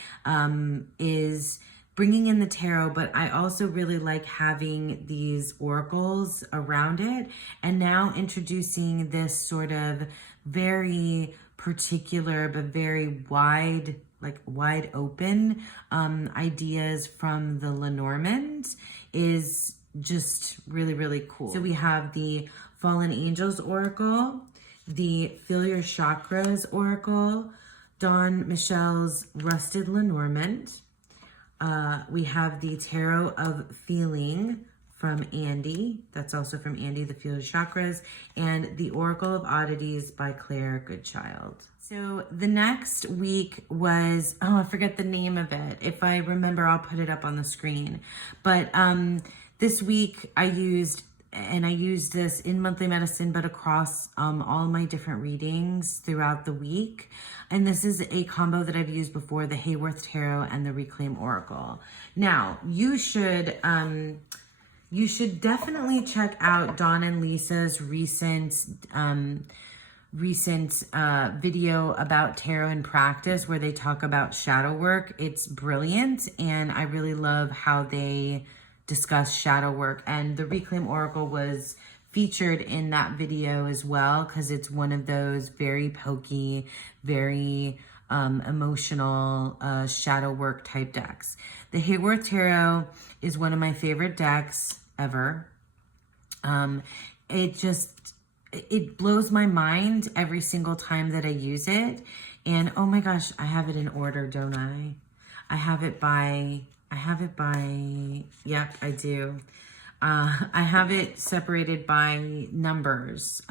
is bringing in the tarot, but I also really like having these oracles around it, and now introducing this sort of very particular but very wide, like wide open ideas from the Lenormand is just really, really cool. So we have the Fallen Angels Oracle, the Feel Your Chakras Oracle, Dawn Michelle's Rusted Lenormand. We have the Tarot of Feeling from Andy. That's also from Andy, the Feel Your Chakras, and the Oracle of Oddities by Claire Goodchild. So the next week was, oh, I forget the name of it. If I remember, I'll put it up on the screen. But this week I used this in monthly medicine, but across all my different readings throughout the week. And this is a combo that I've used before, the Hayworth Tarot and the Reclaim Oracle. Now, you should definitely check out Dawn and Lisa's recent video about tarot in practice, where they talk about shadow work. It's brilliant, and I really love how they discuss shadow work. And the Reclaim Oracle was featured in that video as well, because it's one of those very pokey, very emotional shadow work type decks. The Hayworth Tarot is one of my favorite decks ever. It blows my mind every single time that I use it. And oh my gosh, I have it in order, don't I? I have it by, yep, I do. I have it separated by numbers,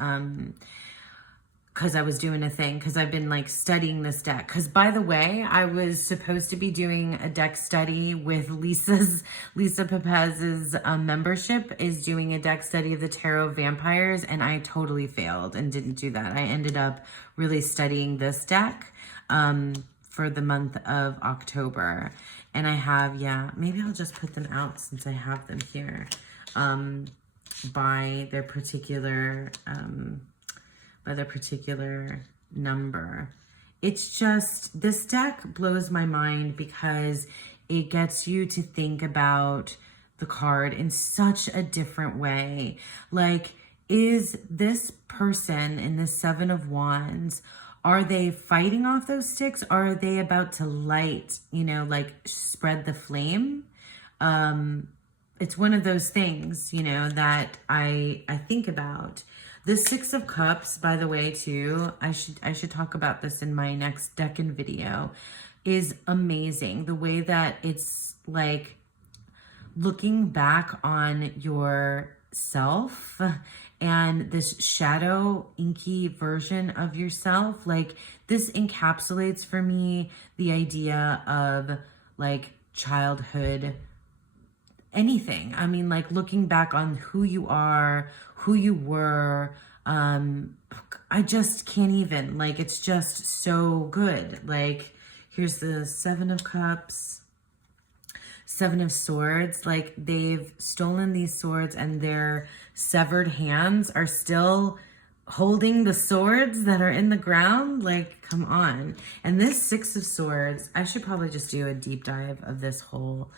because I was doing a thing, because I've been like studying this deck. Because by the way, I was supposed to be doing a deck study with Lisa Pepez's membership is doing a deck study of the Tarot of Vampires, and I totally failed and didn't do that. I ended up really studying this deck for the month of October. And I have, yeah, maybe I'll just put them out since I have them here, by their particular number. It's just, this deck blows my mind because it gets you to think about the card in such a different way. Like, is this person in the Seven of Wands, are they fighting off those sticks? Or are they about to light, like spread the flame? It's one of those things, that I think about. The Six of Cups, by the way, too, I should talk about this in my next Decan video, is amazing. The way that it's like looking back on yourself and this shadow inky version of yourself. Like, this encapsulates for me the idea of like childhood, anything. I mean, like looking back on who you are, who you were. I just can't even, like, it's just so good. Like, here's the Seven of Cups, Seven of Swords. Like, they've stolen these swords and their severed hands are still holding the swords that are in the ground. Like, come on. And this Six of Swords, I should probably just do a deep dive of this whole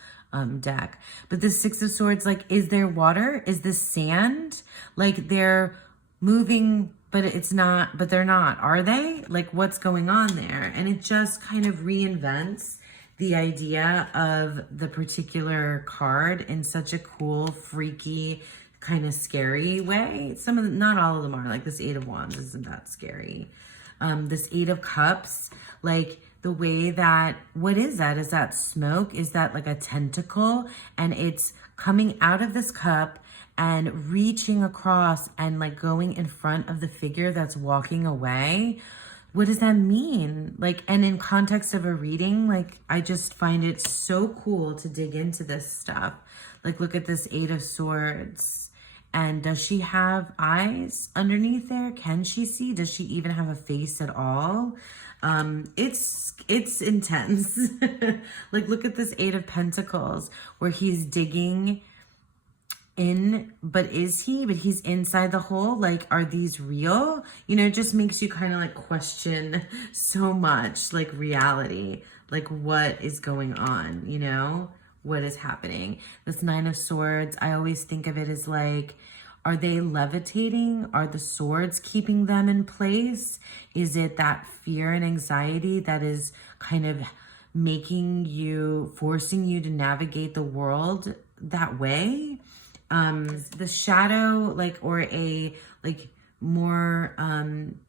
deck. But this Six of Swords, like, is there water? Is this sand? Like, they're moving, but it's not, but they're not, are they? Like, what's going on there? And it just kind of reinvents the idea of the particular card in such a cool, freaky, kind of scary way. Not all of them are. Like, this Eight of Wands isn't that scary. This Eight of Cups, like, the way that, what is that? Is that smoke? Is that like a tentacle? And it's coming out of this cup and reaching across and like going in front of the figure that's walking away. What does that mean? Like, and in context of a reading, like, I just find it so cool to dig into this stuff. Like, look at this Eight of Swords. And does she have eyes underneath there? Can she see? Does she even have a face at all? It's intense. Like, look at this Eight of Pentacles where he's digging in, but is he? But he's inside the hole. Like, are these real? You know, it just makes you kind of like question so much, like reality, like what is going on, you know? What is happening? This Nine of Swords, I always think of it as like, are they levitating? Are the swords keeping them in place? Is it that fear and anxiety that is kind of making you, forcing you to navigate the world that way? The shadow, like, or a like more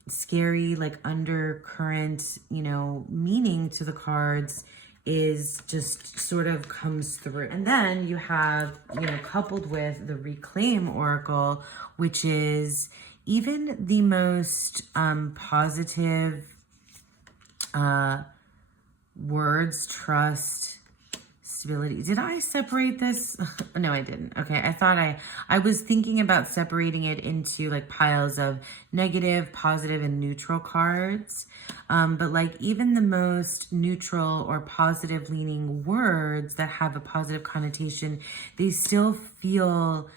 scary, like undercurrent, you know, meaning to the cards is just sort of comes through. And then you have, you know, coupled with the Reclaim Oracle, which is even the most positive words, trust, stability. Did I separate this? No, I didn't. Okay, I thought I was thinking about separating it into like piles of negative, positive, and neutral cards. But like even the most neutral or positive leaning words that have a positive connotation, they still feel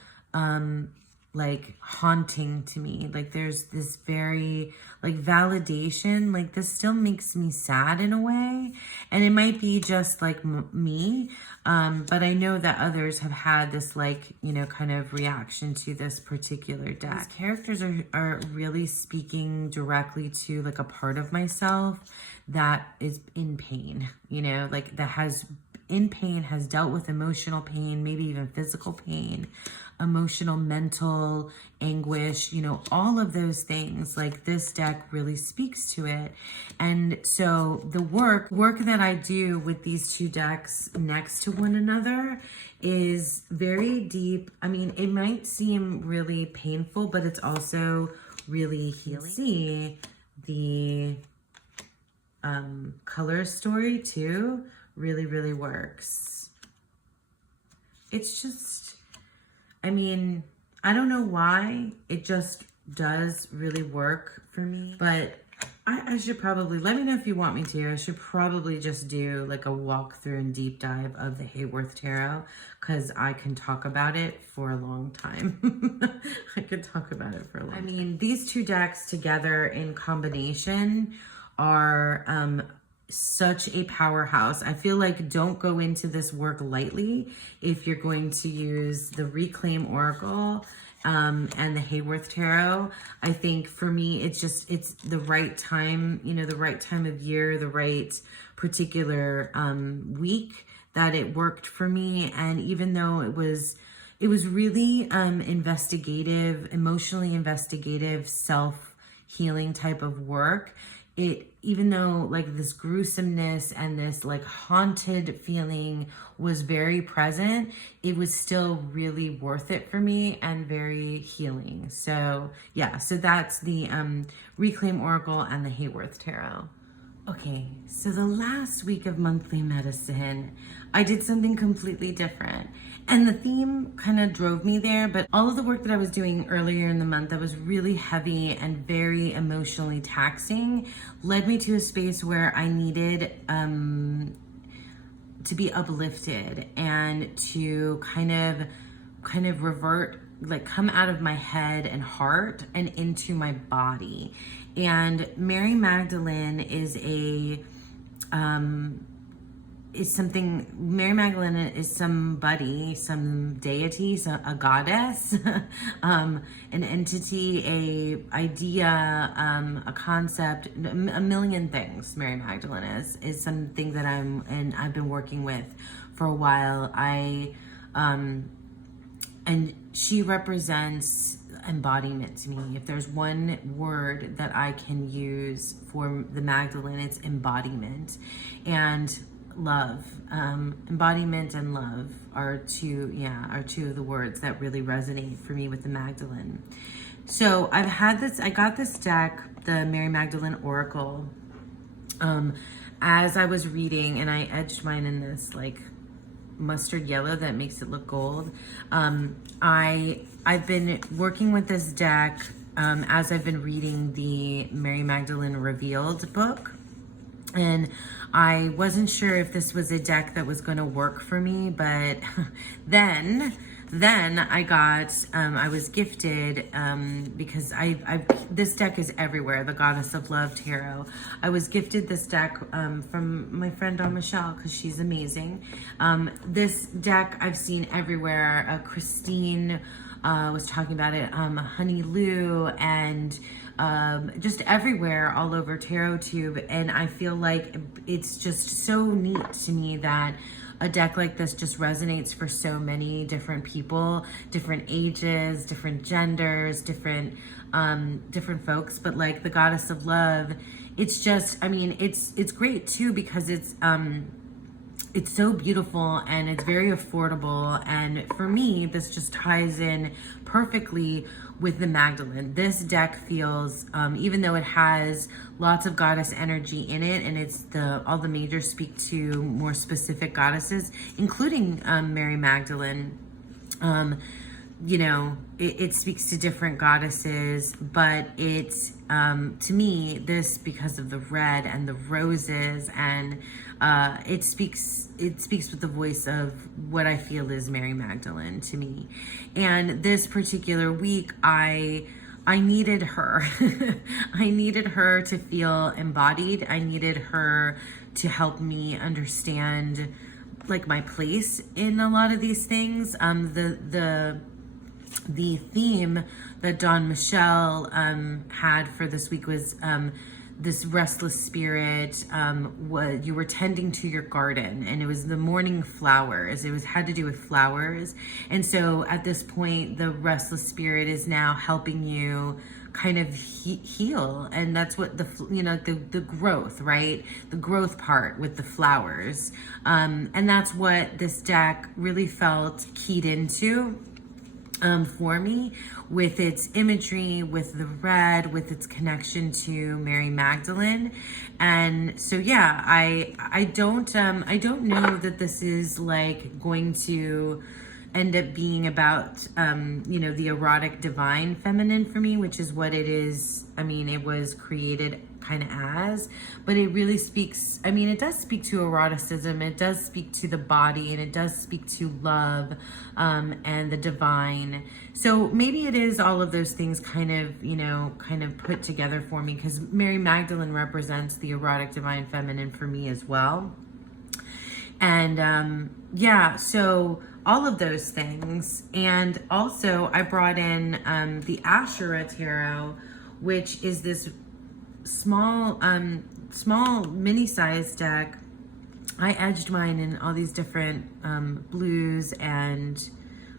like haunting to me. Like there's this very like validation, like this still makes me sad in a way. And it might be just like me, but I know that others have had this like, you know, kind of reaction to this particular deck. These characters are really speaking directly to like a part of myself that is in pain, you know, like that has in pain, has dealt with emotional pain, maybe even physical pain, emotional, mental anguish, you know, all of those things. Like this deck really speaks to it. And so the work that I do with these two decks next to one another is very deep. I mean, it might seem really painful, but it's also really healing. See the color story too really works. It's just, I mean, I don't know why, it just does really work for me, but I should probably, let me know if you want me to, I should probably just do like a walkthrough and deep dive of the Hayworth Tarot, because I can talk about it for a long time. I could talk about it for a long time. I mean, these two decks together in combination are such a powerhouse. I feel like don't go into this work lightly if you're going to use the Reclaim Oracle and the Hayworth Tarot. I think for me, it's the right time, you know, the right time of year, the right particular week that it worked for me. And even though it was really investigative, emotionally investigative, self-healing type of work, even though like this gruesomeness and this like haunted feeling was very present, it was still really worth it for me and very healing. So yeah, so that's the Reclaim Oracle and the Hayworth Tarot. Okay, so the last week of monthly medicine, I did something completely different. And the theme kind of drove me there, but all of the work that I was doing earlier in the month that was really heavy and very emotionally taxing led me to a space where I needed to be uplifted and to kind of revert, like come out of my head and heart and into my body. And Mary Magdalene is Mary Magdalene is somebody, some deity, a goddess, an entity, a idea, a concept, a million things. Mary Magdalene is something that I've been working with for a while. And she represents embodiment to me. If there's one word that I can use for the Magdalene, it's embodiment and love. Embodiment and love are two of the words that really resonate for me with the Magdalene. So I got this deck, the Mary Magdalene Oracle, as I was reading, and I edged mine in this like mustard yellow that makes it look gold. I've been working with this deck as I've been reading the Mary Magdalene Revealed book. And I wasn't sure if this was a deck that was going to work for me, but then I was gifted, because this deck is everywhere, the Goddess of Love Tarot. I was gifted this deck from my friend Dawn Michelle, because she's amazing. This deck I've seen everywhere. Christine was talking about it, Honey Lou, and just everywhere, all over TarotTube. And I feel like it's just so neat to me that a deck like this just resonates for so many different people, different ages, different genders, different folks. But like the Goddess of Love, it's just, I mean, it's great too, because it's so beautiful and it's very affordable. And for me, this just ties in perfectly with the Magdalene. This deck feels, even though it has lots of goddess energy in it, and it's all the majors speak to more specific goddesses, including Mary Magdalene. You know, it speaks to different goddesses, but it's, to me, this, because of the red and the roses, and it speaks with the voice of what I feel is Mary Magdalene to me. And this particular week, I needed her. I needed her to feel embodied. I needed her to help me understand like my place in a lot of these things. The theme that Dawn Michelle had for this week was this restless spirit. You were tending to your garden, and it was the morning flowers. It had to do with flowers. And so at this point, the restless spirit is now helping you kind of heal. And that's what the growth, right? The growth part with the flowers. And that's what this deck really felt keyed into for me, with its imagery, with the red, with its connection to Mary Magdalene. And so yeah, I don't know that this is like going to end up being about the erotic divine feminine for me, which is what it is. I mean, it was created kind of as, but it really speaks, I mean, it does speak to eroticism, it does speak to the body, and it does speak to love and the divine. So maybe it is all of those things kind of put together for me, because Mary Magdalene represents the erotic divine feminine for me as well. And yeah, so all of those things. And also I brought in the Asherah Tarot, which is this small mini-sized deck. I edged mine in all these different blues and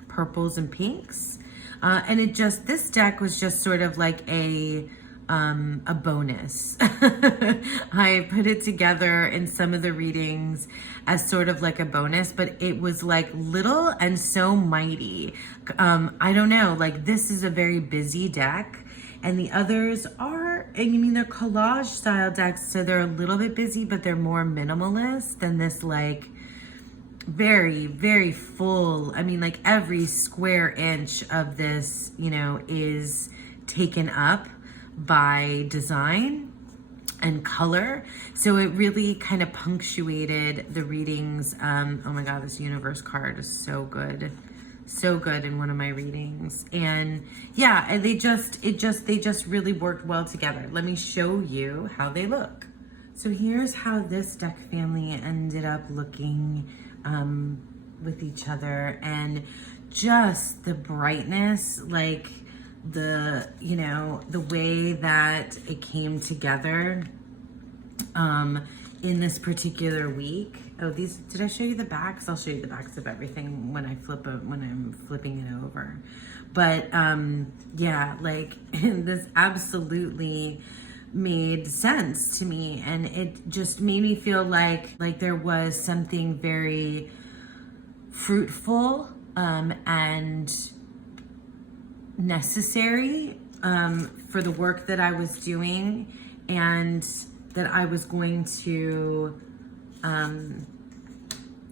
purples and pinks. And this deck was just sort of like a bonus. I put it together in some of the readings as sort of like a bonus, but it was like little and so mighty. I don't know, like this is a very busy deck, and the others are, I mean, they're collage style decks, so they're a little bit busy, but they're more minimalist than this like very, very full. I mean, like every square inch of this, is taken up by design and color. So it really kind of punctuated the readings. Oh my God, this universe card is so good. So good in one of my readings. And yeah, and they just really worked well together. Let me show you how they look. So here's how this deck family ended up looking with each other, and just the brightness, like the way that it came together in this particular week. Oh, did I show you the backs? I'll show you the backs of everything when I'm flipping it over. But yeah, like this absolutely made sense to me, and it just made me feel like there was something very fruitful and necessary for the work that I was doing, and that I was going to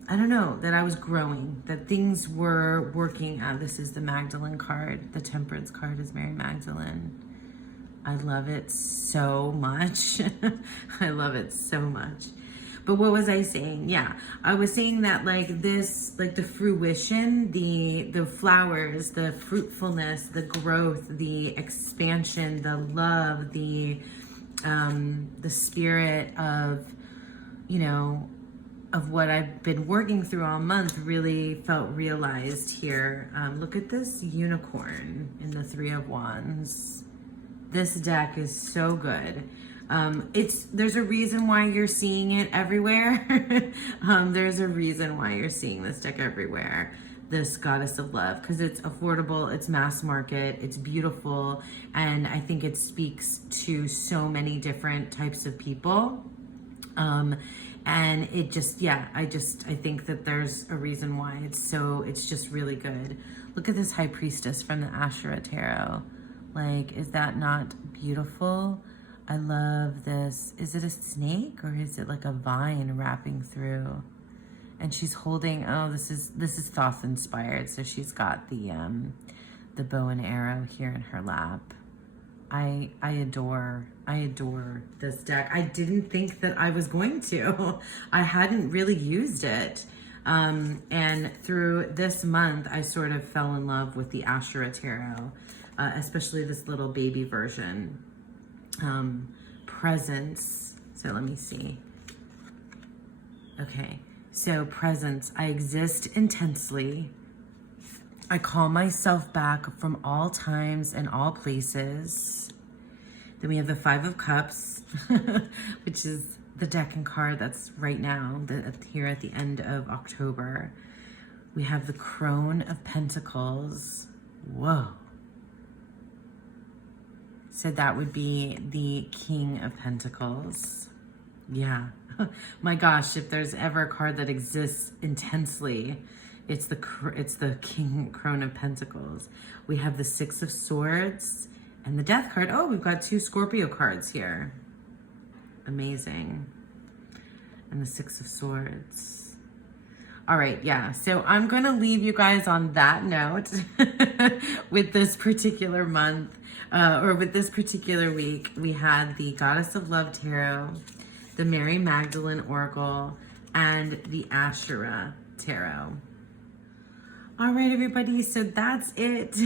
I don't know, that I was growing, that things were working out. This is the Magdalene card. The Temperance card is Mary Magdalene. I love it so much. I love it so much. But what was I saying? Yeah, I was saying that like this, like the fruition, the flowers, the fruitfulness, the growth, the expansion, the love, the spirit of, you know, of what I've been working through all month really felt realized here. Look at this unicorn in the Three of Wands. This deck is so good. There's a reason why you're seeing it everywhere. There's a reason why you're seeing this deck everywhere. This Goddess of Love, because it's affordable, it's mass market, it's beautiful, and I think it speaks to so many different types of people. And it just, yeah, I think that there's a reason why it's just really good. Look at this High Priestess from the Asherah Tarot. Like, is that not beautiful? I love this. Is it a snake or is it like a vine wrapping through? And she's holding, oh, this is Thoth inspired. So she's got the bow and arrow here in her lap. I adore this deck. I didn't think that I was going to. I hadn't really used it. And through this month, I sort of fell in love with the Asherah Tarot, especially this little baby version. Presence. So let me see. Okay. So presence. I exist intensely. I call myself back from all times and all places. Then we have the Five of Cups, which is the deck and card that's right now, here at the end of October. We have the Crone of Pentacles. Whoa. So that would be the King of Pentacles. Yeah. My gosh, if there's ever a card that exists intensely, it's the Crone of Pentacles. We have the Six of Swords and the Death card. Oh, we've got 2 Scorpio cards here. Amazing. And the Six of Swords. All right, yeah. So I'm going to leave you guys on that note with this particular month, or with this particular week. We had the Goddess of Love Tarot, the Mary Magdalene Oracle, and the Asherah Tarot. All right, everybody, so that's it.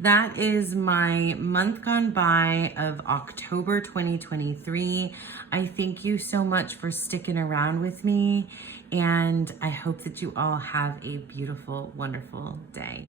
That is my month gone by of October 2023. I thank you so much for sticking around with me, and I hope that you all have a beautiful, wonderful day.